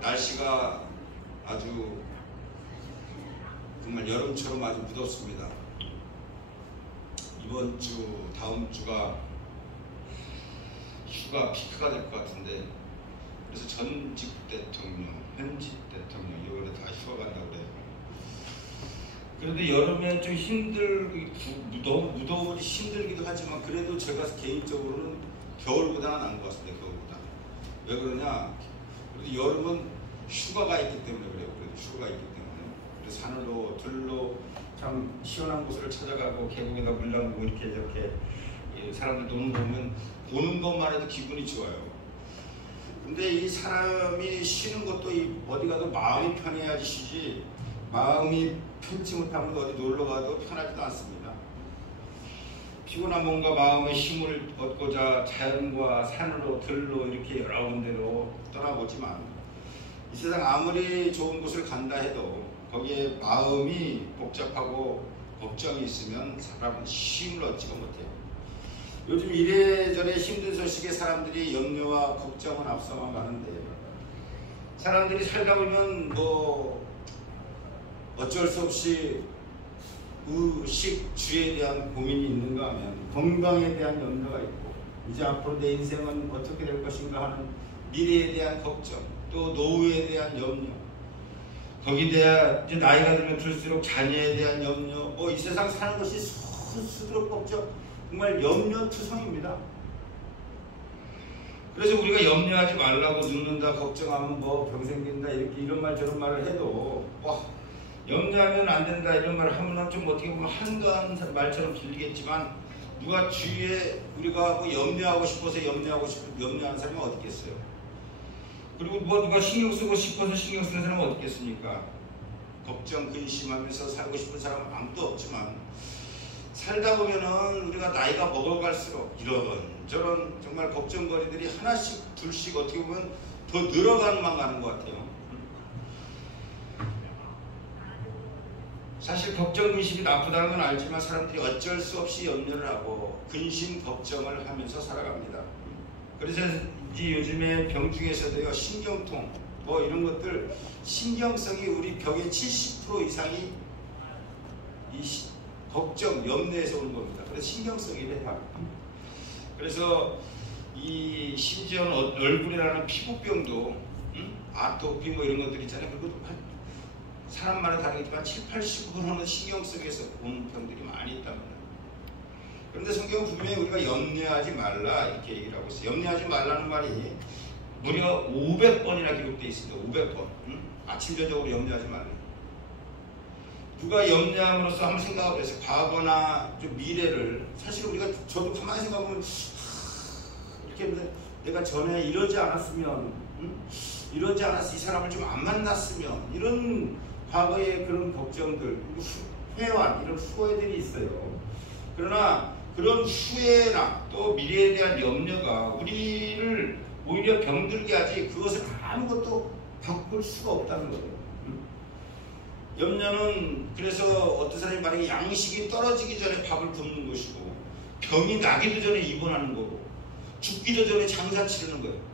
날씨가 아주 정말 여름처럼 아주 무덥습니다. 이번 주, 다음 주가 휴가 피크가 될 것 같은데, 그래서 전직 대통령, 현직 대통령 이번에 다 휴가 간다고 그래요. 그래도 여름에 좀 너무 무더우니 힘들기도 하지만, 그래도 제가 개인적으로는 겨울보다는 나은 것 같습니다. 겨울보다. 왜 그러냐? 그래도 여름은 휴가가 있기 때문에 그래요. 그래도 휴가가 있기 때문에. 그래서 산으로 들로 참 시원한 곳을 찾아가고 계곡에다 물 담그고 이렇게 저렇게 사람들 노는 거 보면 보는 것만 해도 기분이 좋아요. 근데 이 사람이 쉬는 것도 어디 가도 마음이 편해야지 쉬지, 마음이 편치 못하면 어디 놀러 가도 편하지도 않습니다. 피곤한 몸과 마음의 힘을 얻고자 자연과 산으로 들로 이렇게 여러 군데로 떠나보지만, 이 세상 아무리 좋은 곳을 간다 해도 거기에 마음이 복잡하고 걱정이 있으면 사람은 쉼을 얻지가 못해요. 요즘 이래저래 힘든 소식에 사람들이 염려와 걱정은 앞서만 가는데, 사람들이 살다 보면 뭐 어쩔 수 없이 의식, 주에 대한 고민이 있는가 하면 건강에 대한 염려가 있고, 이제 앞으로 내 인생은 어떻게 될 것인가 하는 미래에 대한 걱정, 또 노후에 대한 염려, 거기에 이제 나이가 들면 들수록 자녀에 대한 염려, 이 세상 사는 것이 스스로 걱정, 정말 염려투성입니다. 그래서 우리가 염려하지 말라고, 늙는다, 걱정하면 병 생긴다, 이렇게 이런 말 저런 말을 해도 염려하면 안 된다 이런 말을 하면 좀 어떻게 보면 한가한 말처럼 들리겠지만, 누가 주위에 우리가 염려하고 싶어서 염려하는 사람이 어디 있겠어요? 그리고 누가 신경 쓰고 싶어서 신경 쓰는 사람은 어디 있겠습니까? 걱정, 근심하면서 살고 싶은 사람은 아무도 없지만, 살다 보면은 우리가 나이가 먹어갈수록 이런저런 정말 걱정거리들이 하나씩 둘씩 어떻게 보면 더 늘어가는만 가는 것 같아요. 사실 걱정, 근심이 나쁘다는 건 알지만 사람들이 어쩔 수 없이 염려를 하고 근심, 걱정을 하면서 살아갑니다. 그래서 이제 요즘에 병 중에서도요, 신경통 이런 것들, 신경성이 우리 병의 70% 이상이 이 걱정, 염려에서 오는 겁니다. 그래서 신경성이래 다. 그래서 이 심지어는 얼굴이라는 피부병도 아토피 이런 것들 있잖아요. 그리고 사람마다 다르겠지만 70~80%는 신경성에서 오는 병들이 많이 있답니다. 그런데 성경은 분명히 우리가 염려하지 말라 이렇게 얘기를 하고 있어요. 염려하지 말라는 말이 무려 500번이나 기록되어 있습니다. 500번. 아침 저녁으로 염려하지 말라. 누가 염려함으로써 한번 생각을 해서 과거나 좀 미래를, 사실 우리가 저도 가만히 생각하면 이렇게 내가 전에 이러지 않았으면, 이러지 않았어, 이 사람을 좀 안 만났으면, 이런 과거의 그런 걱정들, 후회와 이런 후회들이 있어요. 그러나 그런 후회나 또 미래에 대한 염려가 우리를 오히려 병들게 하지, 그것을 아무것도 바꿀 수가 없다는 거예요. 염려는 그래서 어떤 사람이 말하기에 양식이 떨어지기 전에 밥을 굶는 것이고, 병이 나기도 전에 입원하는 거고, 죽기도 전에 장사 치르는 거예요.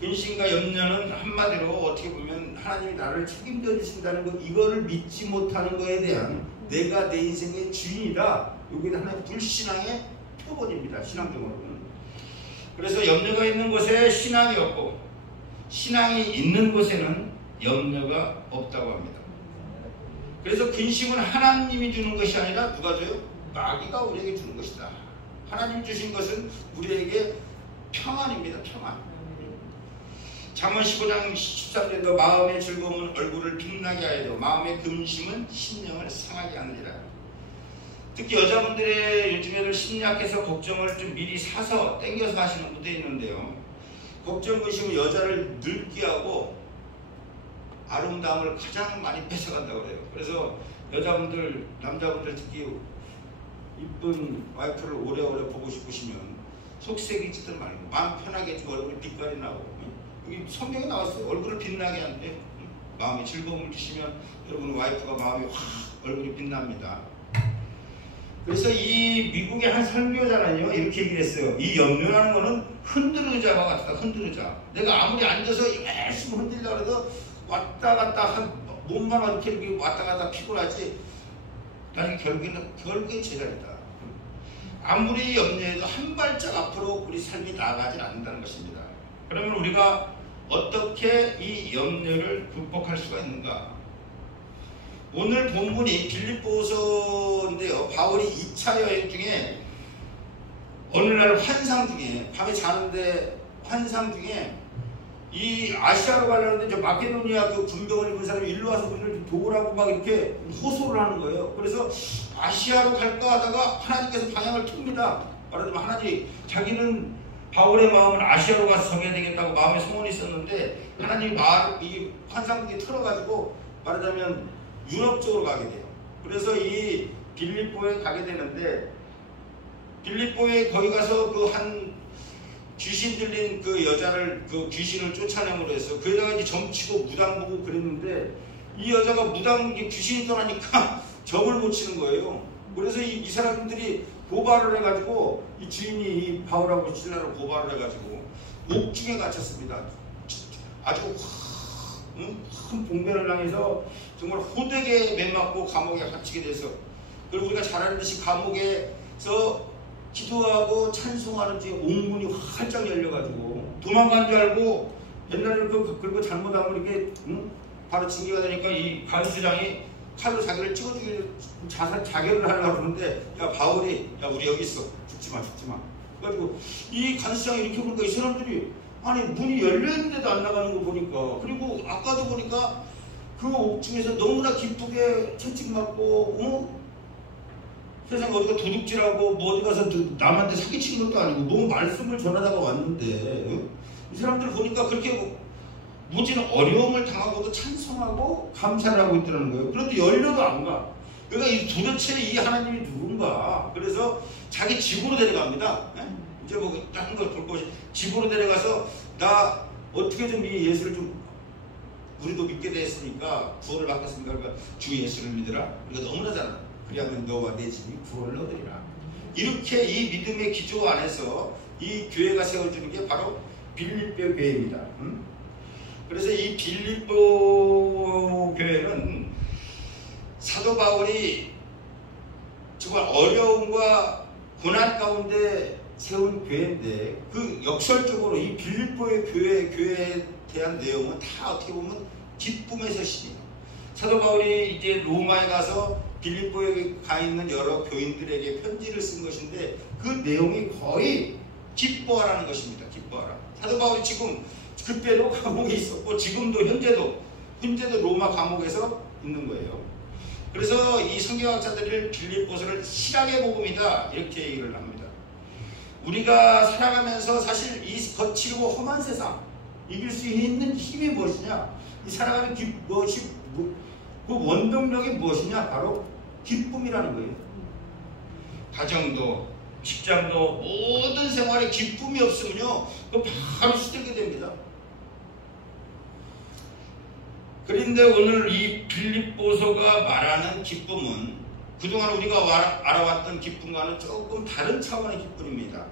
근심과 염려는 한마디로 어떻게 보면 하나님이 나를 책임져 주신다는 것, 이거를 믿지 못하는 것에 대한 내가 내 인생의 주인이다, 이게 하나의 불신앙의 표본입니다. 신앙적으로는. 그래서 염려가 있는 곳에 신앙이 없고, 신앙이 있는 곳에는 염려가 없다고 합니다. 그래서 근심은 하나님이 주는 것이 아니라 누가 줘요? 마귀가 우리에게 주는 것이다. 하나님 주신 것은 우리에게 평안입니다. 평안. 잠언 15장 13절에도 마음의 즐거움은 얼굴을 빛나게 하여도 마음의 근심은 심령을 상하게 하느니라. 특히 여자분들의 요즘에는 심리학에서 걱정을 좀 미리 사서 땡겨서 하시는 분들이 있는데요, 걱정, 근심은 여자를 늙게 하고 아름다움을 가장 많이 뺏어간다고 그래요. 그래서 여자분들, 남자분들 특히 이쁜 와이프를 오래오래 보고 싶으시면 속색이지들 말고 마음 편하게 해주고 얼굴에 빛깔이 나고, 여기 성경에 나왔어요. 얼굴을 빛나게 하는데, 마음에 즐거움을 주시면 여러분 와이프가 마음이 확 얼굴이 빛납니다. 그래서 이 미국의 한 선교자는요, 이렇게 얘기를 했어요. 이 염려라는 거는 흔들의자와 같다. 흔들의자. 내가 아무리 앉아서 살린다 그래도 왔다 갔다 한 몸만 이렇게 왔다 갔다 피곤하지. 나중에 결국엔 제자리다. 아무리 염려해도 한 발짝 앞으로 우리 삶이 나아가지 않는다는 것입니다. 그러면 우리가 어떻게 이 염려를 극복할 수가 있는가? 오늘 본문이 빌립보서인데요. 바울이 2차 여행 중에 어느 날 환상 중에 밤에 자는데 환상 중에 이 아시아로 가려는데 저 마케도니아 그 군병을 입은 사람이 일로 와서 우리를 좀 도우라고 막 이렇게 호소를 하는 거예요. 그래서 아시아로 갈까 하다가 하나님께서 방향을 틉니다. 말하자면 하나님, 자기는 바울의 마음은 아시아로 가서 섬겨야 되겠다고 마음에 소원이 있었는데 하나님이 이 환상국이 틀어가지고 말하자면 유럽 쪽으로 가게 돼요. 그래서 이 빌립보에 가게 되는데 빌립보에 거기 가서 그 한 귀신 들린 그 여자를 그 귀신을 쫓아내므로 해서 그 여자가 이제 점치고 무당 보고 그랬는데 이 여자가 무당 귀신이 떠나니까 점을 못 치는 거예요. 그래서 이 사람들이 고발을 해가지고 이 주인이 이 바울하고 신라를 고발을 해가지고 옥중에 갇혔습니다. 아주 큰 봉변을 당해서 정말 호되게 매맞고 감옥에 갇히게 돼서 그리고 우리가 잘 아는 듯이 감옥에서 기도하고 찬송하는 지 옥문이 활짝 열려가지고 도망간 줄 알고 옛날에는 그리고 잘못하면 이렇게 바로 징계가 되니까 이 간수장이 칼로 자기를 찍어주기 자살 자결을 하려고 그러는데 야 바울이 야 우리 여기 있어 죽지마 그래가지고 이 간수장이 이렇게 보니까 이 사람들이 아니 문이 열려있는데도 안 나가는 거 보니까 그리고 아까도 보니까 그 옥중에서 너무나 기쁘게 채찍맞고 세상 어디가 도둑질하고 뭐 어디 가서 남한테 사기치는 것도 아니고 너무 말씀을 전하다가 왔는데 이 사람들 보니까 그렇게 무진 어려움을 당하고도 찬송하고 감사를 하고 있더라는 거예요. 그런데 열려도 안 가. 그러니까 도대체 이 하나님이 누군가. 그래서 자기 집으로 데려갑니다. 이제 뭐 다른 걸 볼 것이 집으로 데려가서 나 어떻게 좀 이 예수를 좀 우리도 믿게 됐으니까 구원을 받겠습니까? 그러니까 주 예수를 믿으라. 우리가 너무나 잘 알아. 그리하면 너와 내 집이 구원을 얻으리라. 이렇게 이 믿음의 기조 안에서 이 교회가 세워지는 게 바로 빌립보 교회입니다. 그래서 이 빌립보 교회는 사도 바울이 정말 어려움과 고난 가운데 세운 교회인데 그 역설적으로 이 빌립보의 교회에 대한 내용은 다 어떻게 보면 기쁨의 서신이에요. 사도 바울이 이제 로마에 가서 빌립보에 가 있는 여러 교인들에게 편지를 쓴 것인데 그 내용이 거의 기뻐하라는 것입니다. 기뻐하라. 사도 바울이 지금 그때도 감옥에 있었고 지금도 현재도 로마 감옥에서 있는 거예요. 그래서 이 성경학자들이 빌립보서를 실학의 복음이다 이렇게 얘기를 합니다. 우리가 살아가면서 사실 이 거칠고 험한 세상 이길 수 있는 힘이 무엇이냐? 이 살아가는 그 원동력이 무엇이냐? 바로 기쁨이라는 거예요. 가정도, 직장도, 모든 생활에 기쁨이 없으면요, 바로 시들게 됩니다. 그런데 오늘 이 빌립보서가 말하는 기쁨은 그동안 우리가 알아왔던 기쁨과는 조금 다른 차원의 기쁨입니다.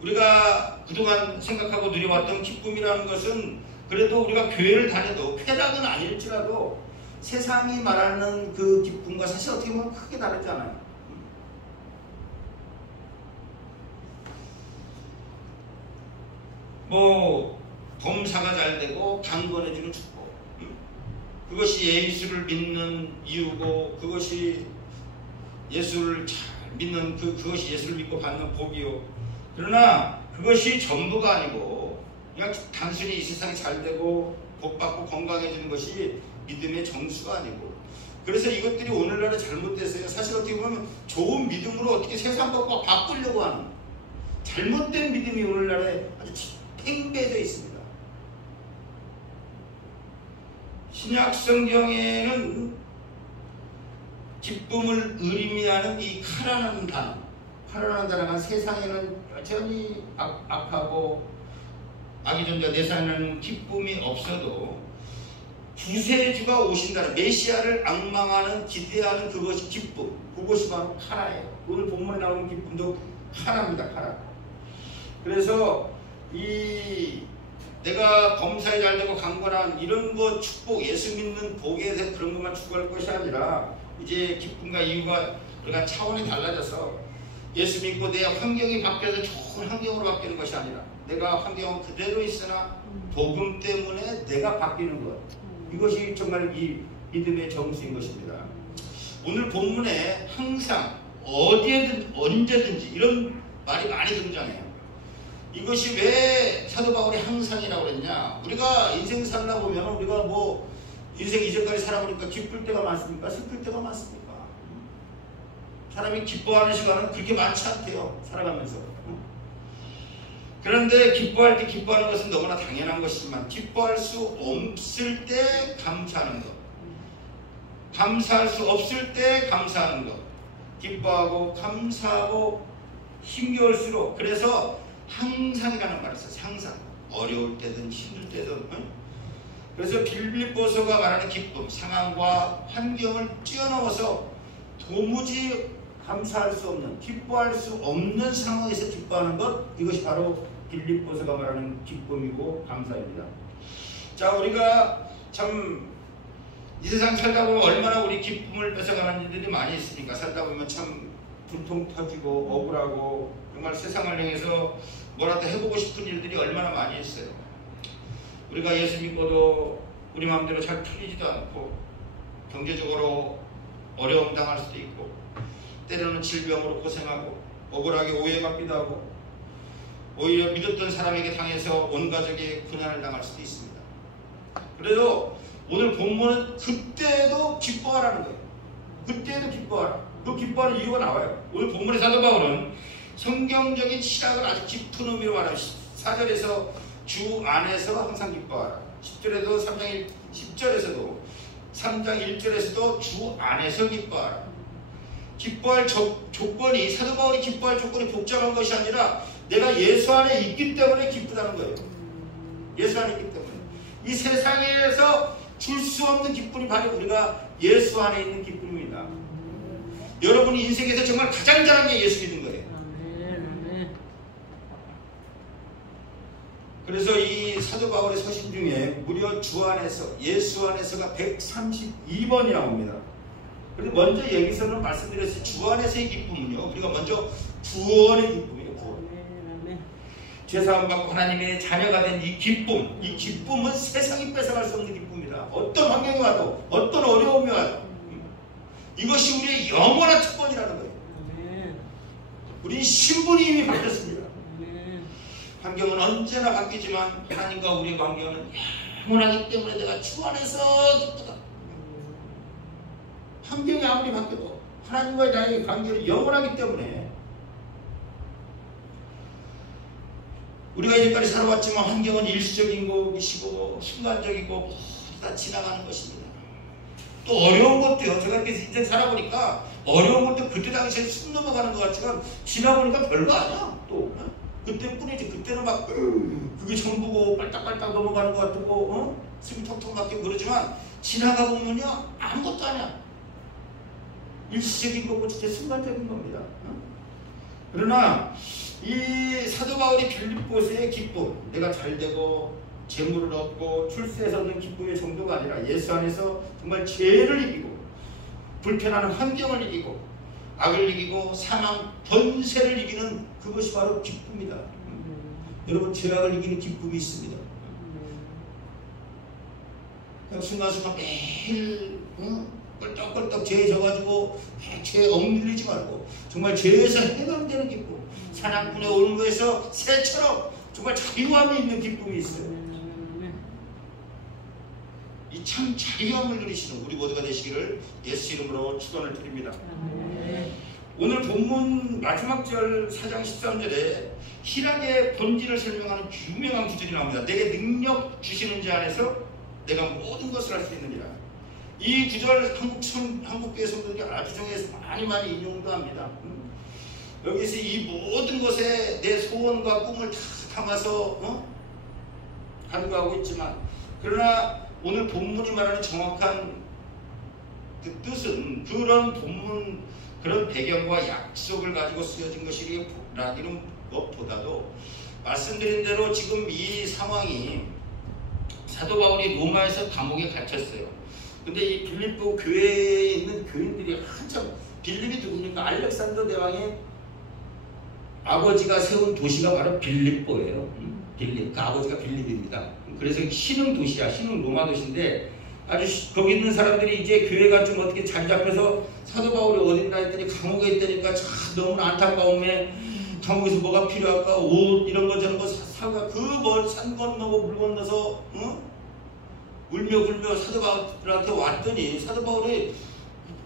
우리가 그동안 생각하고 누려왔던 기쁨이라는 것은 그래도 우리가 교회를 다녀도 쾌락은 아닐지라도 세상이 말하는 그 기쁨과 사실 어떻게 보면 크게 다르지 않아요. 뭐 범사가 잘 되고 강건해지는 축복, 그것이 예수를 믿는 이유고 그것이 예수를 잘 믿는 그것이 예수를 믿고 받는 복이요. 그러나 그것이 전부가 아니고 그냥 단순히 이 세상이 잘 되고 복받고 건강해지는 것이 믿음의 정수가 아니고, 그래서 이것들이 오늘날에 잘못됐어요. 사실 어떻게 보면 좋은 믿음으로 어떻게 세상 것과 바꾸려고 하는 잘못된 믿음이 오늘날에 아주 팽배해져 있습니다. 신약 성경에는 기쁨을 의미하는 이 카라는 단어가 세상에는 여전히 악하고 악의 존재 내 삶에는 기쁨이 없어도 구세주가 오신다는 메시아를 앙망하는 기대하는 그것이 기쁨, 그것이 바로 카라예요. 오늘 본문에 나오는 기쁨도 카라입니다. 카라. 그래서 이 내가 검사에 잘 되고 강건한 이런 거 축복, 예수 믿는 복에 대해 그런 것만 추구할 것이 아니라 이제 기쁨과 이유가 우리가 차원이 달라져서 예수 믿고 내 환경이 바뀌어서 좋은 환경으로 바뀌는 것이 아니라 내가 환경은 그대로 있으나 복음 때문에 내가 바뀌는 것, 이것이 정말 이 믿음의 정수인 것입니다. 오늘 본문에 항상 어디에든 언제든지 이런 말이 많이 등장해요. 이것이 왜 사도 바울이 항상이라고 그랬냐? 우리가 인생 살다 보면 우리가 뭐 인생 이전까지 살아보니까 기쁠 때가 많습니까? 슬플 때가 많습니까? 사람이 기뻐하는 시간은 그렇게 많지 않대요. 살아가면서. 그런데 기뻐할 때 기뻐하는 것은 너무나 당연한 것이지만 기뻐할 수 없을 때 감사하는 것, 감사할 수 없을 때 감사하는 것, 기뻐하고 감사하고 힘겨울수록, 그래서 항상이라는 말이 있어요. 항상. 어려울 때든 힘들 때든. 그래서 빌립보서가 말하는 기쁨, 상황과 환경을 뛰어넘어서 도무지 감사할 수 없는, 기뻐할 수 없는 상황에서 기뻐하는 것, 이것이 바로 빌립보서가 말하는 기쁨이고 감사입니다. 자, 우리가 참 이 세상 살다 보면 얼마나 우리 기쁨을 뺏어가는 일들이 많이 있으니까, 살다 보면 참 분통 터지고 억울하고 정말 세상을 향해서 뭐라도 해보고 싶은 일들이 얼마나 많이 있어요. 우리가 예수 믿고도 우리 마음대로 잘 풀리지도 않고 경제적으로 어려움 당할 수도 있고 때로는 질병으로 고생하고 억울하게 오해받기도 하고 오히려 믿었던 사람에게 당해서 온 가족이 고난을 당할 수도 있습니다. 그래도 오늘 본문은 그때도 기뻐하라는 거예요. 그때도 기뻐하라. 그 기뻐하는 이유가 나와요. 오늘 본문의 사도 바울은 성경적인 시각을 아주 깊은 의미로 말하는 4절에서 주 안에서 항상 기뻐하라. 10절에도 10절에서도 3장 1절에서도 주 안에서 기뻐하라. 기뻐할 조건이, 사도 바울이 기뻐할 조건이 복잡한 것이 아니라 내가 예수 안에 있기 때문에 기쁘다는 거예요. 예수 안에 있기 때문에. 이 세상에서 줄 수 없는 기쁨이 바로 우리가 예수 안에 있는 기쁨입니다. 여러분이 인생에서 정말 가장 잘한 게 예수 믿는 거예요. 그래서 이 사도 바울의 서신 중에 무려 주 안에서, 예수 안에서가 132번이 나옵니다. 그런데 먼저 여기서는 말씀드렸어요. 주 안에서의 기쁨은요, 우리가 먼저 구원의 기쁨이에요. 구원. 죄사함 받고 하나님의 자녀가 된 이 기쁨, 이 기쁨은 세상이 뺏어갈 수 없는 기쁨입니다. 어떤 환경이 와도, 어떤 어려움이 와도 이것이 우리의 영원한 특권이라는 거예요. 우리 신분이 이미 바뀌었습니다. 환경은 언제나 바뀌지만 하나님과 우리의 관계는 영원하기 때문에 내가 주 안에서 기쁘다. 환경이 아무리 바뀌어도 하나님과의 나의 관계는 영원하기 때문에 우리가 이제까지 살아왔지만 환경은 일시적인 것이고 순간적이고 다 지나가는 것입니다. 또 어려운 것도요. 제가 이렇게 인생 살아보니까 어려운 것도 그때 당시에 숨 넘어가는 것 같지만 지나보니까 별거 아니야. 또 그때뿐이지. 그때는 막 그게 전부고 빨딱빨딱 넘어가는 것 같고 숨이 턱턱 막히고 그러지만 지나가 보면요 아무것도 아니야. 일시적인 거고 진짜 순간적인 겁니다. 그러나 이 사도 바울이 빌립보서의 기쁨, 내가 잘되고 재물을 얻고 출세해서 얻는 기쁨의 정도가 아니라 예수 안에서 정말 죄를 이기고 불편한 환경을 이기고 악을 이기고 사망 번세를 이기는 그것이 바로 기쁨이다. 여러분, 죄악을 이기는 기쁨이 있습니다. 그냥 순간순간 매일 껄떡껄떡 죄에 져가지고 죄에 얽밀리지 말고 정말 죄에서 해방되는 기쁨, 사냥꾼의 오는 거에서 새처럼 정말 자유함이 있는 기쁨이 있어요. 이 참 자유함을 누리시는 우리 모두가 되시기를 예수 이름으로 축원을 드립니다. 오늘 본문 마지막 절 4장 13절에 희락의 본질을 설명하는 유명한 구절이 나옵니다. 내게 능력 주시는 자 안에서 내가 모든 것을 할 수 있느니라. 이 구절 한국교회 성도들이 아주 정해서 많이 인용도 합니다. 여기서 이 모든 것에 내 소원과 꿈을 다 담아서 간구하고 있지만, 그러나 오늘 본문이 말하는 정확한 그 뜻은 그런 본문, 그런 배경과 약속을 가지고 쓰여진 것이라는 것보다도 말씀드린 대로 지금 이 상황이 사도 바울이 로마에서 감옥에 갇혔어요. 근데 이 빌립보 교회에 있는 교인들이 한참, 빌립이 누굽니까? 알렉산더 대왕의 아버지가 세운 도시가 바로 빌립보예요. 빌립, 그 아버지가 빌립입니다. 그래서 신흥 도시야, 신흥 로마 도시인데, 아주 거기 있는 사람들이 이제 교회가 좀 어떻게 자리 잡혀서 사도 바울이 어딘가 했더니 감옥에 있다니까 참 너무 안타까움에 감옥에서 뭐가 필요할까? 옷 이런 거 저런 거 사가 그 뭐 산 건너고 물 건너서 울며 사도 바울한테 왔더니 사도 바울이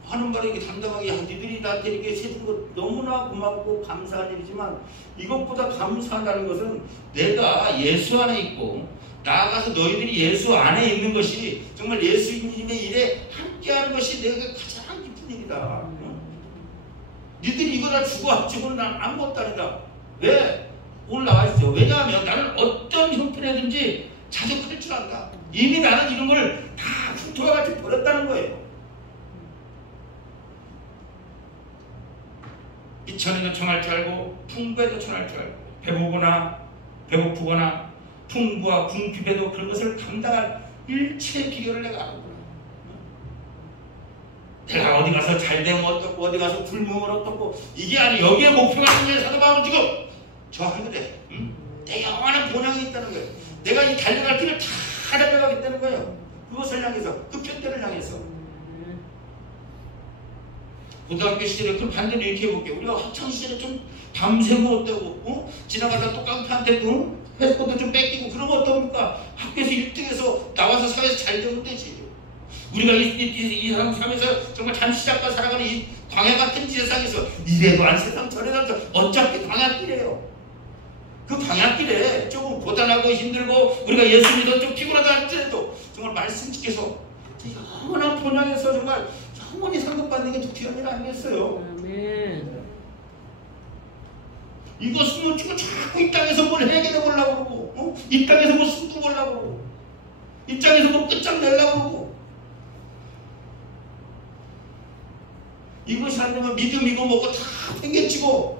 하는 말을 이렇게 담담하게, 니들이 나한테 이렇게 해준 거 너무나 고맙고 감사한 일이지만 이것보다 감사하다는 것은 내가 예수 안에 있고 나아가서 너희들이 예수 안에 있는 것이 정말 예수님의 일에 함께하는 것이 내가 가장 기쁜 일이다. 니들이 이거 다 주고는 난 아무것도 아니다. 왜? 오늘 나와있죠. 왜냐하면 나는 어떤 형편이든지 자족할 줄 안다. 이미 나는 이런 걸 다 훑어와 같이 버렸다는 거예요. 이천에도 청할 줄 알고 풍부에도 청할 줄 알고 배고프거나 배고프거나 풍부와 궁핍에도 그런 것을 감당할 일체의 비결을 내가 알았구나. 내가 어디 가서 잘 되면 어떻고 어디 가서 굶으면 어떻고 이게 아니, 여기에 목표가 있는 사도 바울은 지금 저 하늘에 내 영원한 본향이 있다는 거예요. 내가 이 달려갈 길을 다 달려가겠다는 거예요. 그것을 향해서, 그 편대를 향해서. 고등학교 시절에 그럼 반대로 이렇게 해볼게요. 우리가 학창시절에 좀 밤새고 어때고 지나가다 또 깡패한테 패스포드 좀 뺏기고 그러면 어떡합니까? 학교에서 1등해서 나와서 사회에서 잘 되면 되지. 우리가 이 삶에서 정말 잠시잠깐 살아가는 이 광야 같은 세상에서 이래도 안 세상 저래도 안 세상, 어차피 광야길이에요. 그 광야길에 조금 고단하고 힘들고 우리가 예수 믿어 좀 피곤하다 할지라도 정말 말씀 지켜서 영원한 본향에서 정말 영원히 상급받는 게 더 귀한 일 아니겠어요? 아멘. 이거 숨을 치고 자꾸 이 땅에서 뭘 해결해 보려고 그러고 이 땅에서 뭐 숨고 보려고 그러고 이 땅에서 뭐 끝장내려고 그러고 이것이 안 되면 믿음 이거 먹고 다 팽개치고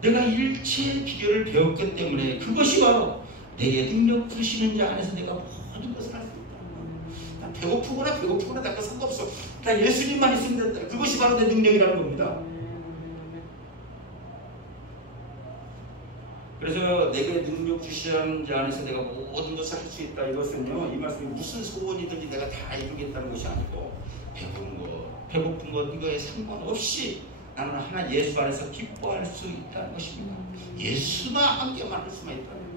내가 일체의 비결을 배웠기 때문에 그것이 바로 내게 능력 주시는 자 안에서 내가 모든 것을 할 수 있다. 난 배고프거나 나 상관없어. 나 예수님만 있으면 된다. 그것이 바로 내 능력이라는 겁니다. 그래서 내게 능력 주시는 자 안에서 내가 모든 것을 할 수 있다. 이것은요, 이 말씀이 무슨 소원이든지 내가 다 이루겠다는 것이 아니고 배부른 것, 배고픈 것 이거에 상관없이 나는 하나 예수 안에서 기뻐할 수 있다는 것입니다. 예수만 함께만 할 수만 있다는 것입니다.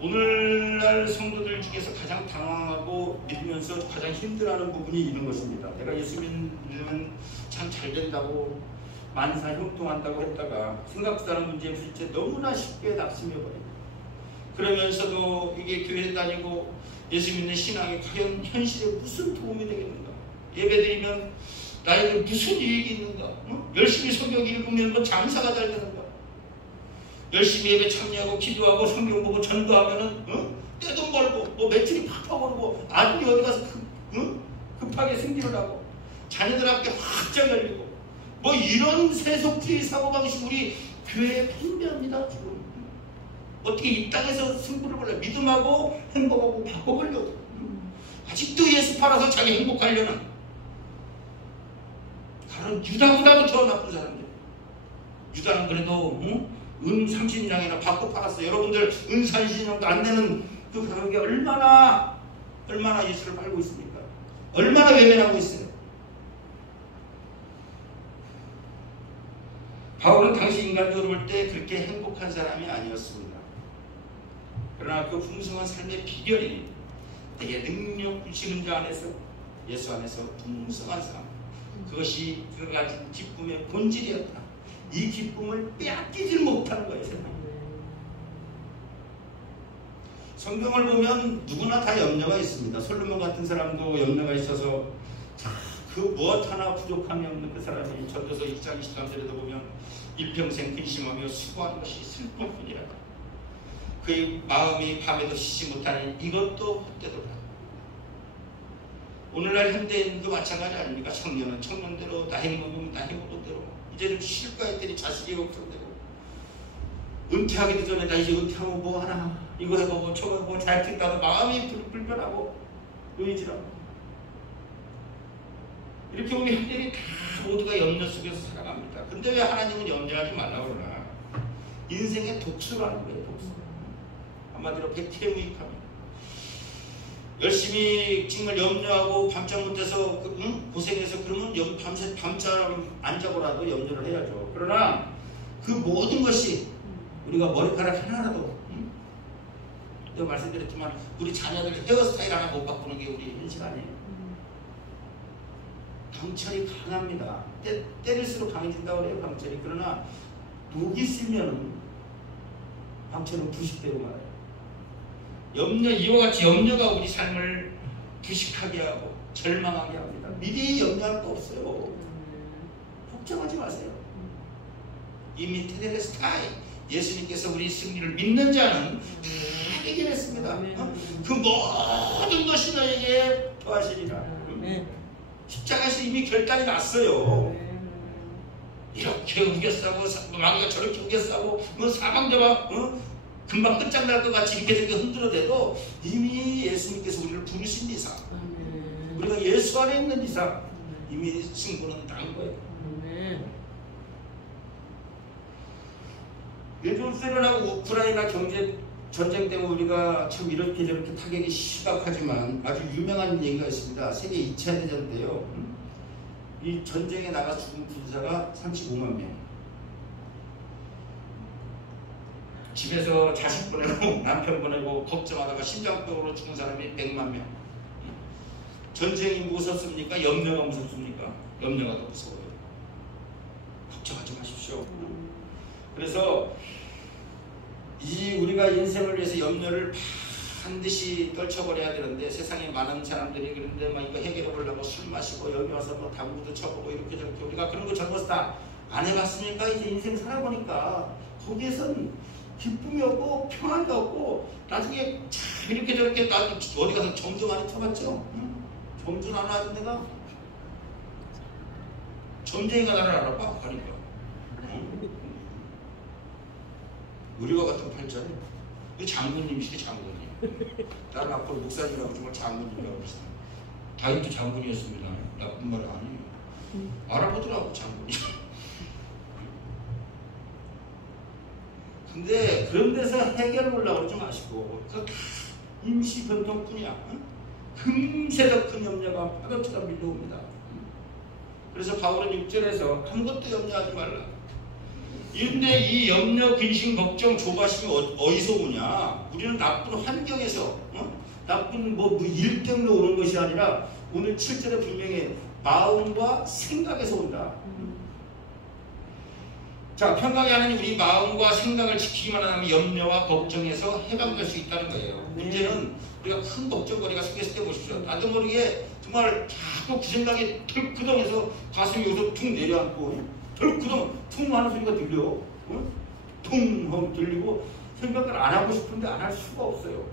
오늘날 성도들 중에서 가장 당황하고 믿으면서 가장 힘들어하는 부분이 이런 것입니다. 내가 예수 믿으면 참 잘 된다고 만사 형통한다고 했다가 생각보다는 문제에 부딪혀 너무나 쉽게 낙심해버립니다. 그러면서도 이게 교회 다니고 예수 믿는 신앙이 과연 현실에 무슨 도움이 되겠는가? 예배드리면 나에게 무슨 이익이 있는가? 열심히 성경 읽으면 뭐 장사가 잘 되는가? 열심히 예배 참여하고 기도하고 성경 보고 전도하면은 떼돈 벌고 뭐 매출이 팍팍 오르고 아들이 어디 가서 급하게 승진을 하고 자녀들 함께 확장 열리고 뭐 이런 세속주의 사고방식 우리 교회에 팽배합니다. 지금 어떻게 이 땅에서 승부를 벌려 믿음하고 행복하고 바꿔보려고 아직도 예수 팔아서 자기 행복하려는 다른 유다보다도 더 나쁜 사람들. 유다는 그래도 은 30냥이나 받고 팔았어요. 여러분들 은 30냥도 안 되는 그 가격이 얼마나 예수를 팔고 있습니까? 얼마나 외면하고 있어요. 바울은 당시 인간적으로 볼 때 그렇게 행복한 사람이 아니었습니다. 그러나 그 풍성한 삶의 비결이 되게 능력 주시는 자 안에서 예수 안에서 풍성한 삶, 그것이 그가 가진 기쁨의 본질이었다. 이 기쁨을 빼앗기질 못하는 거예요. 성경을 보면 누구나 다 염려가 있습니다. 솔로몬 같은 사람도 염려가 있어서 그 무엇 하나 부족함이 없는 그 사람이 전도서 1장 23절에도 보면 일평생 근심하며 수고하는 것이 슬픔뿐이라. 그의 마음이 밤에도 쉬지 못하는 이것도 헛되도다. 오늘날 현대인도 마찬가지 아닙니까? 청년은 청년대로, 나이 먹으면 나이 먹은 대로 이제 좀 쉴까 했더니 자식이 걱정되고, 은퇴하기도 전에 나 이제 은퇴하면 뭐 하나, 이거 해보고 저거 해보고 잘 뛴다도 마음이 불편하고 의지라고. 이렇게 우리 형제들이 다 모두가 염려 속에서 살아갑니다. 근데 왜 하나님은 염려하지 말라고 그러나? 인생의 독수라는 거예요. 독수. 한마디로 백태무익합니다. 열심히 정말 염려하고 밤잠 못 자서 고생해서 그러면 밤잠 안 자고라도 염려를 해야죠. 그러나 그 모든 것이 우리가 머리카락 하나라도 내가 말씀드렸지만 우리 자녀들 헤어스타일 하나 못 바꾸는 게 우리 현실 아니에요. 강철이 강합니다. 때릴수록 강해진다고 그래요. 강철이. 그러나 독이 쓰면 강철은 부식되고 말아요. 염려, 이와 같이 염려가 우리 삶을 부식하게 하고 절망하게 합니다. 미래에 염려할 거 없어요. 걱정하지 마세요. 이미 테텔레스타이 예수님께서 우리 승리를 믿는 자는 다 해결했습니다. 그 모든 것이 너에게 더하시리라. 십자가에서 이미 결단이 났어요. 이렇게 우겨싸고 마귀가 저렇게 우겨싸고 사방자가 금방 끝장날 것 같이 이렇게 저렇게 흔들어대도 이미 예수님께서 우리를 부르신 이상, 우리가 예수 안에 있는 이상 이미 승부는 난 거예요. 예루살렘하고 우크라이나 경제 전쟁 때문에 우리가 참 이렇게 저렇게 타격이 심각하지만 아주 유명한 얘기가 있습니다. 세계 2차 대전 때요. 이 전쟁에 나가 죽은 군사가 35만 명. 집에서 자식 보내고 남편 보내고 걱정하다가 심장병으로 죽은 사람이 100만 명. 전쟁이 무섭습니까? 염려가 무섭습니까? 염려가 더 무서워요. 걱정하지 마십시오. 그래서 우리가 인생을 위해서 염려를 반드시 떨쳐버려야 되는데 세상에 많은 사람들이 그런데 막 이거 해결해 보려고 술 마시고 여기 와서 뭐 당구도 쳐보고 이렇게 저렇게 우리가 그런 거 젊었을 때 안 해봤으니까 이제 인생 살아보니까 거기에선 기쁨이 없고 평안이 없고 나중에 참 이렇게 저렇게 나도 어디 가서 점주 많이 쳐봤죠? 점주 나는 아주 내가 점쟁이가 나를 알아봐 가니까 우리와 같은 팔자에 장군님이시지 장군님. 나는 앞으로 목사님이라고 정말 장군님이라고 그랬어요. 다윗도 장군이었습니다. 나쁜 말 아니에요. 알아보더라고 장군이. 근데 그런 데서 해결을 보려고 그러지 마시고 그거 다 임시 변동뿐이야. 금세 더 큰 염려가 파도처럼 밀려옵니다. 그래서 바울은 6절에서 아무것도 염려하지 말라. 그런데 이 염려, 근심, 걱정, 조바심이 어디서 오냐? 우리는 나쁜 환경에서 나쁜 일 때문에 오는 것이 아니라 오늘 7절에 분명히 마음과 생각에서 온다. 자, 평강의 하나님 우리 마음과 생각을 지키기만 하면 염려와 걱정에서 해방될 수 있다는 거예요. 문제는 우리가 큰 걱정거리가 생겼을 때 보십시오. 나도 모르게 정말 자꾸 그 생각이 덜크덩해서 가슴이 여기서 툭 내려앉고 덜크덩 퉁 하는 소리가 들려. 퉁 하면 들리고 생각을 안 하고 싶은데 안 할 수가 없어요.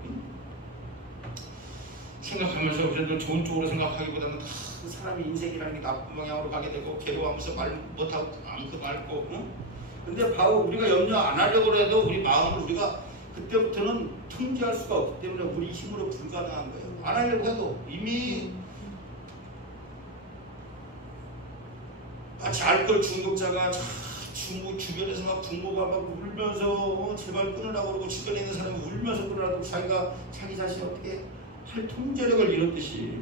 생각하면서 그래도 좋은 쪽으로 생각하기보다는 그 사람이 인생이라는 게 나쁜 방향으로 가게 되고 괴로워하면서 말 못하고 그 맑고 근데 바로 우리가 염려 안 하려고 해도 우리 마음을 우리가 그때부터는 통제할 수가 없기 때문에 우리 힘으로 불가능한 거예요. 안 하려고 해도 이미 마치 알코올 중독자가 주변에서 막 부모가 막 울면서 제발 끊으라고 그러고 주변에 있는 사람이 울면서 끊으라고 자기가 자기 자신이 어떻게 할 통제력을 잃었듯이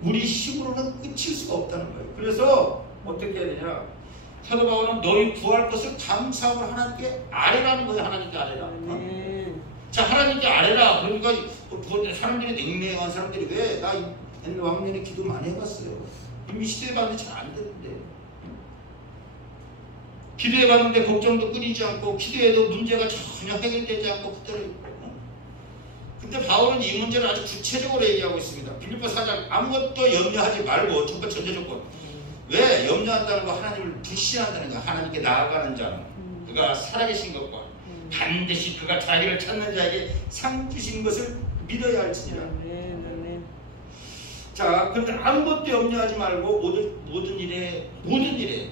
우리 힘으로는 끝일 수가 없다는 거예요. 그래서 어떻게 해야 되냐? 사도 바울은 너희 구할 것을 감사함을 하나님께 아뢰라는 거예요. 하나님께 아뢰라. 자, 하나님께 아뢰라. 그러니까 사람들이 냉랭한 사람들이 왜 나 왕년에 기도 많이 해봤어요. 이미 시도해봤는데 잘 안 되는데. 기도해봤는데 걱정도 끊이지 않고 기도해도 문제가 전혀 해결되지 않고 그대로 있고. 근데 바울은 이 문제를 아주 구체적으로 얘기하고 있습니다. 빌립보 4장 아무것도 염려하지 말고 첫 번째 전제 조건. 왜 염려한다는 거? 하나님을 불신한다는 거. 하나님께 나아가는 자는 그가 살아계신 것과 반드시 그가 자기를 찾는 자에게 상 주신 것을 믿어야 할지니라. 자, 근데 아무것도 염려하지 말고 모든 일에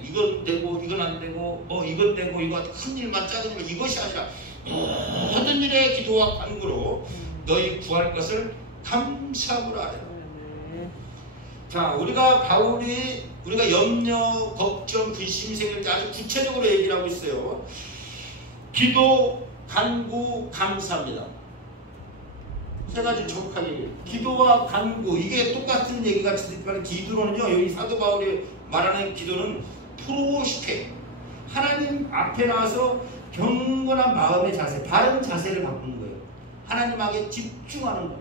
이건 되고 이건 안 되고 이건 되고 이거 큰 일만 작은 일 이것이 아니라 모든 일에 기도와 간구로 너희 구할 것을 감사함으로 하라. 자, 우리가 염려, 걱정, 근심이 생길 때 아주 구체적으로 얘기를 하고 있어요. 기도, 간구, 감사입니다. 세 가지 정확하게 기도와 간구 이게 똑같은 얘기가 있지만 기도는요 여기 사도 바울이 말하는 기도는 프로시케 하나님 앞에 나와서 경건한 마음의 자세 바른 자세를 바꾸는 거예요. 하나님에게 집중하는 것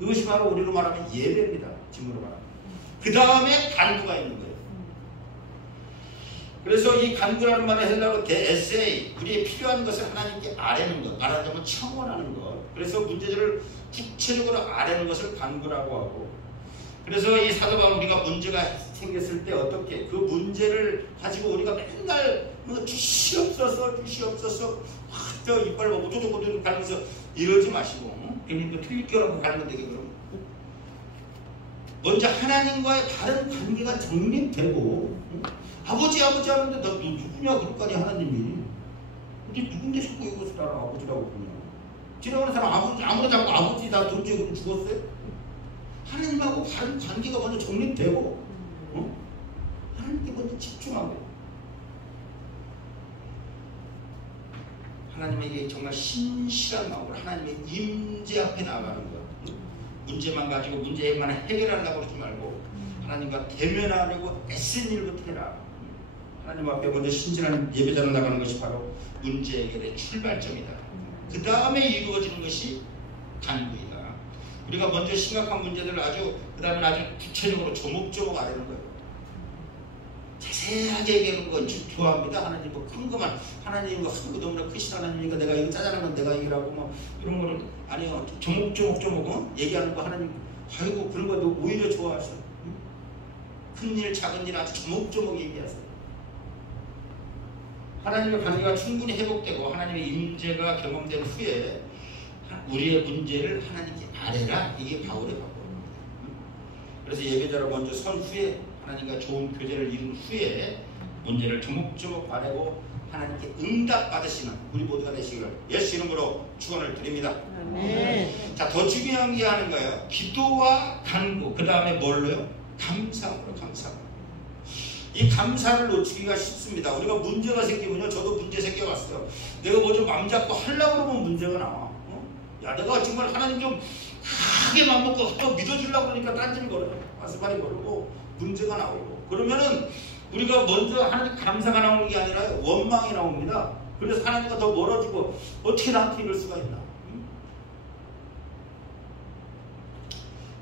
그것이 바로 우리로 말하면 예배입니다. 지금으로 말하면 그 다음에 간구가 있는 거예요. 그래서 이 간구라는 말은 헬라어로 데에세이 우리의 필요한 것을 하나님께 아뢰는 것 말하자면 청원하는 것 그래서 문제들을 구체적으로 아뢰는 것을 간구라고 하고 그래서 이 사도 바울 우리가 문제가 생겼을 때 어떻게 그 문제를 가지고 우리가 맨날 주시옵소서 저 이빨 먹고 쪼쪼쪼 가면서 이러지 마시고 괜히 틀릴 거라고 가는 건데 그럼 먼저 하나님과의 바른 관계가 정립되고 아버지 하는데 너 누구냐 그럴까니 하나님이 근데 누군데 자꾸 이것을 나를 아버지라고 부르냐 지나가는 사람 아무나 자꾸 아버지 나 돈 주고 죽었어요? 하나님하고 바른 관계가 먼저 정립되고 하나님께 먼저 집중하고 하나님에게 정말 신실한 마음으로 하나님의 임재 앞에 나아가는 것 문제만 가지고 문제만 해결하려고 그러지 말고 하나님과 대면하려고 애쓰는 일부터 해라. 하나님 앞에 먼저 신실한 예배자로 나가는 것이 바로 문제 해결의 출발점이다. 그 다음에 이루어지는 것이 간구이다. 우리가 먼저 심각한 문제들을 그 다음에 아주 구체적으로 조목조목 아뢰는 거예요. 자세하게 얘기하는 거 좋아합니다. 하나님 큰 것만 하나님 한 거 너무나 크신 하나님이니까 내가 이거 짜잘한 건 내가 얘기하고 이런 거를 아니요 조목조목 얘기하는 거 하나님 아이고 그런 거 오히려 좋아하셔. 큰 일 작은 일 아주 조목조목 얘기하세요. 하나님의 관계가 충분히 회복되고 하나님의 임재가 경험된 후에 우리의 문제를 하나님께 아뢰라. 이게 바울의 방법입니다. 그래서 예배자로 먼저 선 후에 하나님과 좋은 교제를 이룬 후에 문제를 조목조목 아뢰고 하나님께 응답받으시는 우리 모두가 되시기를 예수 이름으로 축원을 드립니다. 자, 더 중요한 게 하는 거예요. 기도와 간구 그 다음에 뭘로요? 감사함으로 감사함. 이 감사를 놓치기가 쉽습니다. 우리가 문제가 생기면요. 저도 문제 생겨왔어요. 내가 뭐 좀 마음 잡고 하려고 그러면 문제가 나와. 야 내가 정말 하나님 좀 크게 맘먹고 또 믿어주려고 그러니까 딴짓을 걸어요. 아스파리 걸고 문제가 나오고 그러면은 우리가 먼저 하나님 감사가 나오는 게 아니라 원망이 나옵니다. 그래서 하나님과 더 멀어지고 어떻게 나한테 이럴 수가 있나.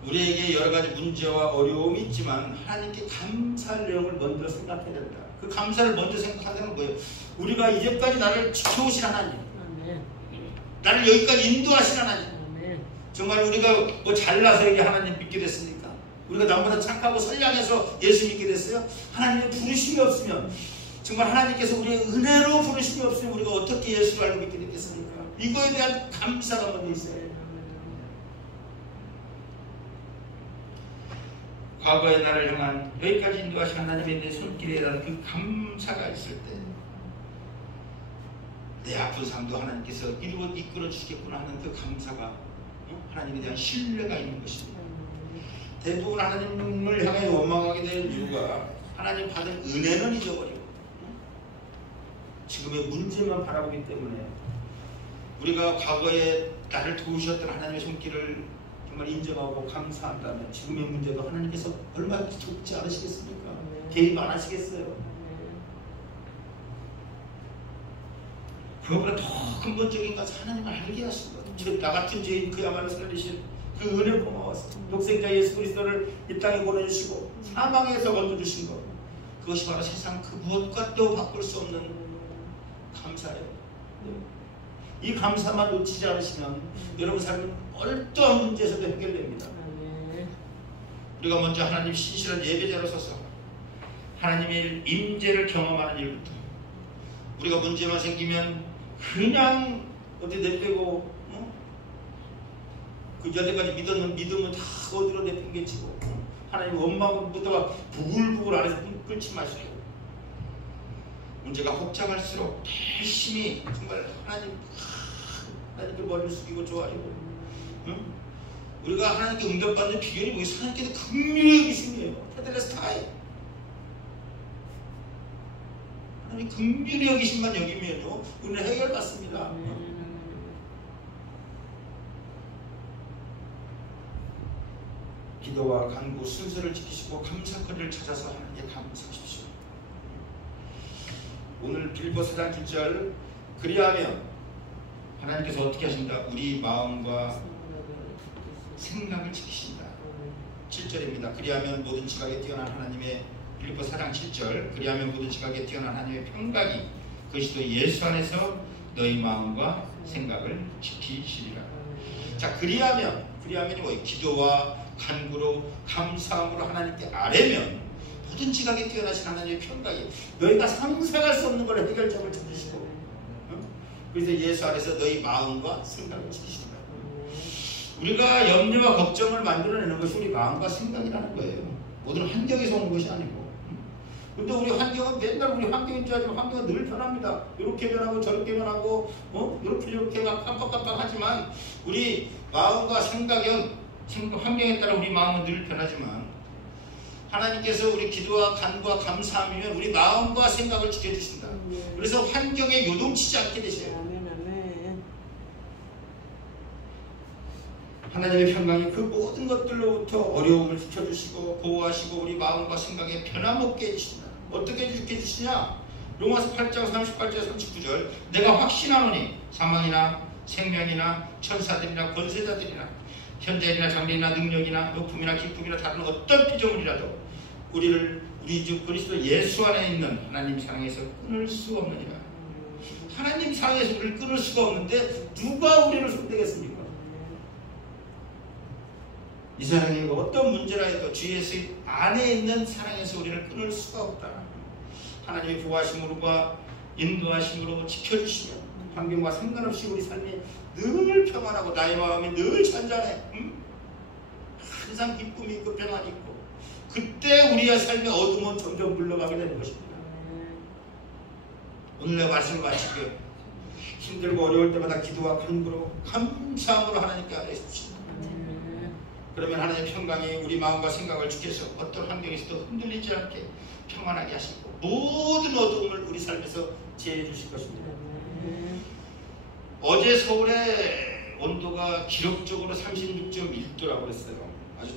우리에게 여러 가지 문제와 어려움이 있지만 하나님께 감사할 내용을 먼저 생각해야 된다. 그 감사를 먼저 생각하는 거예요. 우리가 이제까지 나를 지켜오신 하나님, 나를 여기까지 인도하신 하나님. 정말 우리가 뭐 잘나서 이게 하나님 믿게 됐습니까? 우리가 남보다 착하고 선량해서 예수 믿게 됐어요? 하나님의 부르심이 없으면 정말 하나님께서 우리의 은혜로 부르심이 없으면 우리가 어떻게 예수를 알고 믿게 됐겠습니까? 이거에 대한 감사가 먼저 있어요. 과거의 나를 향한 여기까지 인도하신 하나님의 내 손길에 대한 그 감사가 있을 때 내 아픈 삶도 하나님께서 이끌어 주시겠구나 하는 그 감사가 하나님에 대한 신뢰가 있는 것입니다. 대부분 하나님을 향해 원망하게 되는 이유가 하나님 받은 은혜는 잊어버리고 지금의 문제만 바라보기 때문에 우리가 과거에 나를 도우셨던 하나님의 손길을 정말 인정하고 감사한다면 지금의 문제도 하나님께서 얼마나 돕지 않으시겠습니까? 개입 안 하시겠어요? 그거보다 더 근본적인 것은 하나님을 알게 하신 것. 나 같은 죄인 그야말로 살리신 그 은혜 고마워서 독생자 예수 그리스도를 이 땅에 보내주시고 사망에서 건져주신 것. 그것이 바로 세상 그 무엇과도 바꿀 수 없는 감사예요. 이 감사만 놓치지 않으시면 여러분 삶은 어떠한 문제에서도 해결됩니다. 우리가 먼저 하나님 신실한 예배자로 서서 하나님의 임재를 경험하는 일부터 우리가 문제만 생기면 그냥 어디 내빼고 그 여태까지 믿었는 믿음은 다 어디로 내팽개치고 하나님 원망부터가 부글부글 안에서 끓지 마시고, 문제가 복잡할수록 열심히 정말 하나님께 머리를 숙이고 좋아하고, 응? 우리가 하나님께 응답받는 비결이 뭐예요? 하나님께서 긍휼히 여기심이에요. 테텔레스타이. 하나님 긍휼히 여기심만 여기면요, 우리는 해결받습니다. 기도와 간구 순서를 지키시고 감사거리를 찾아서 하나님께 감사하십시오. 오늘 빌립보 4장 7절, 그리하면 하나님께서 어떻게 하신다? 우리 마음과 생각을 지키신다. 7절입니다. 그리하면 모든 지각에 뛰어난 하나님의, 빌립보 4장 7절, 그리하면 모든 지각에 뛰어난 하나님의 평강이 그리스도 예수 안에서 너희 마음과 생각을 지키시리라. 자, 그리하면이 뭐예요? 기도와 간구로 감사함으로 하나님께 아뢰면 모든 지각에 뛰어나신 하나님의 평강이 너희가 상상할 수 없는 걸 해결점을 찾으시고, 그래서 예수 안에서 너희 마음과 생각을 지키신다. 우리가 염려와 걱정을 만들어내는 것이 우리 마음과 생각이라는 거예요. 모든 환경에서 오는 것이 아니고. 근데 우리 환경은 맨날 우리 환경인 줄 알지만 환경은 늘 변합니다. 이렇게 변하고 저렇게 변하고, 이렇게 막 깜빡깜빡하지만 우리 마음과 생각은 환경에 따라 우리 마음은 늘 변하지만 하나님께서 우리 기도와 간구와 감사함이면 우리 마음과 생각을 지켜주신다. 그래서 환경에 요동치지 않게 되셔요. 하나님의 평강이 그 모든 것들로부터 어려움을 지켜주시고 보호하시고 우리 마음과 생각에 변함없게 해주신다. 어떻게 해주시냐? 로마서 8장 38절 39절, 내가 확신하노니 사망이나 생명이나 천사들이나 권세자들이나 현재이나 장래이나 능력이나 높음이나 기쁨이나 다른 어떤 피조물이라도 우리 주 그리스도 예수 안에 있는 하나님 사랑에서 끊을 수 없느니라. 하나님 사랑에서 우리를 끊을 수가 없는데 누가 우리를 손대겠습니까? 이 사랑이 어떤 문제라 해도 주 예수 안에 있는 사랑에서 우리를 끊을 수가 없다. 하나님의 보호하심으로와 인도하심으로 지켜주시며 환경과 상관없이 우리 삶이 늘 평안하고 나의 마음이 늘 잔잔해. 항상 기쁨이 있고 평안이 있고, 그때 우리의 삶의 어둠은 점점 물러가게 되는 것입니다. 오늘 내 말씀을 마치고요, 힘들고 어려울 때마다 기도와 간구로 감사함으로 하나님께 아뢰십시오. 그러면 하나님의 평강이 우리 마음과 생각을 지켜서 어떤 환경에서도 흔들리지 않게 평안하게 하시고 모든 어두움을 우리 삶에서 제해해 주실 것입니다. 어제 서울의 온도가 기록적으로 36.1도라고 그랬어요. 아주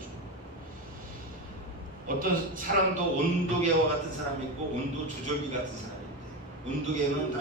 어떤 사람도 온도계와 같은 사람이 있고 온도 조절기 같은 사람이 있대요. 온도계는